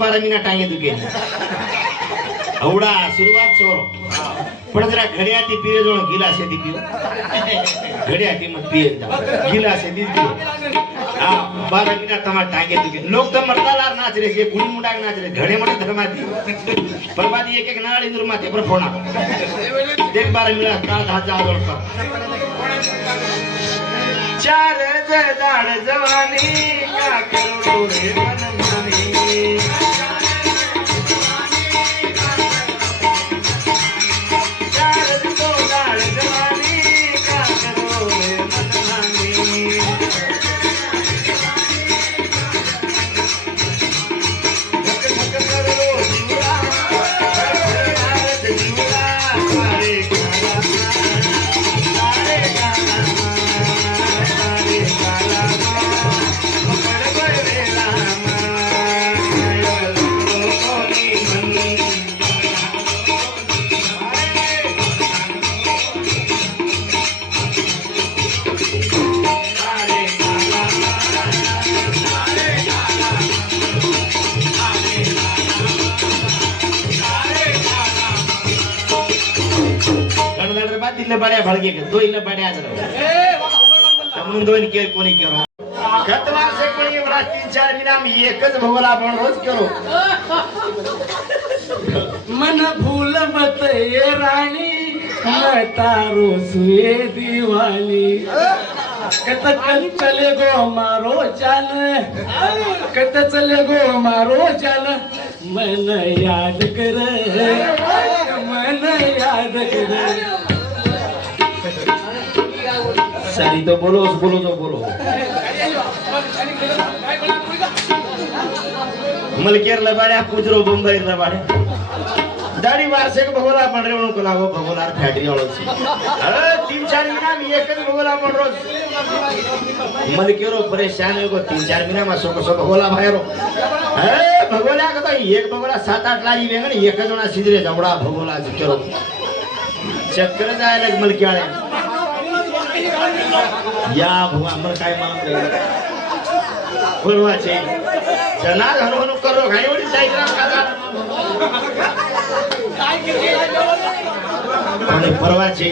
બારમીના ટાંગે દુકે હવડા શરૂઆત છોરો પણ જરા ઘડિયાથી પીરે જોણ ગિલાસે દી પીઓ ઘડિયાથી મત પીએ ગિલાસે દી પીઓ આ બારમીના તમાર ટાંગે દુકે લોક તો મરદાલાર નાચ રે છે ગુડી મુંડાક નાચ રે ઘડે મોટે ધર્માથી પરબાદી એક એક નાળી દુરમાથી પરફોણા એક બારમીના કાળ હાજા આગળ પર ચાર જદાળ જવાની કા કરો રે મનમાની बड़े भड़के के दो इले बड़े आदर तुम दो इनके कोनी करो खतवार से कोई बड़ा 3-4 महीना में एक ज भगोला बन रोज करो मन भूल मत ये रानी मैं तारो सुए दीवानी कत चले गो मारो चाल कत चले गो मारो चाल मन याद कर सारी तो बोलो तो बोलो मलकेर लबाड़े कुजरो बंबई लबाड़े दाढ़ी वार से भगोला बन रहे उनको लागो भगोला फैक्ट्री वालों से अरे 3-4 महीना में एक भगोला बन रोज मलकेरो परेशान हो को 3-4 महीना में सो भगोला भाईरो ए भगोला का तो एक भगोला 7-8 लारी वेंगे ने एक जना सीधे जवड़ा भगोला करो चक्कर जाए लग मलकियाळे या भगवान मर काय मालूम रे बोलवा छे जना हनु करो घाईवडी साईग्राम काका काय के परवा छे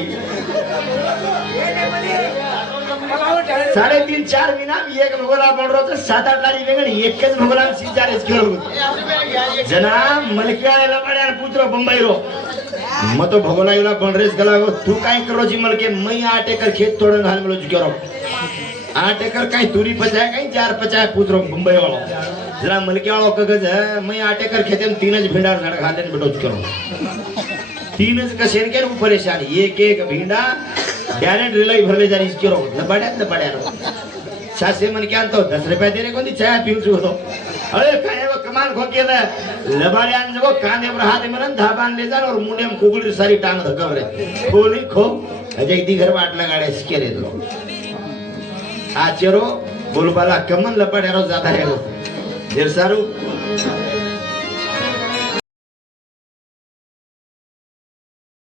3.5-4 महीना एक भगोला बन रो 7-8 लारी वेगण एक ज भगोला सीजारेस केलो जना मलकियाळे लबाड्यार पुत्र बंबई रो मैं तो भगोला युला बनरेस गला तू काय करो जी मलके मैं 8 एकड़ खेत तोड़न हाल में जो करो 8 एकड़ कहीं दूरी पचाए कहीं 4-50 पुत्रो मुंबई वालों जरा मलके वालों कगज है मैं 8 एकड़ खेत में 3 भिंडा झड़ खाते ने बेटो करो 3 कसेन के परेशानी एक भिंडा डायरेक्ट रिलाई भरले जा रही करो लबाड्या सासे मन क्या तो 10 रुपया दे रे कोनी चाय पीऊ छु तो अरे काय वो कमाल खोके दे लबाड्यान जगो कांदे पर हाथ में धाबान ले जा और मुंडे में कुगड़ी सारी टांग धकव रे बोली खो अजय दी घर बाट लगाड़े इसके रे दो आ चेरो बोलबाला कमन लबाड्यारो जाता रे देर सारू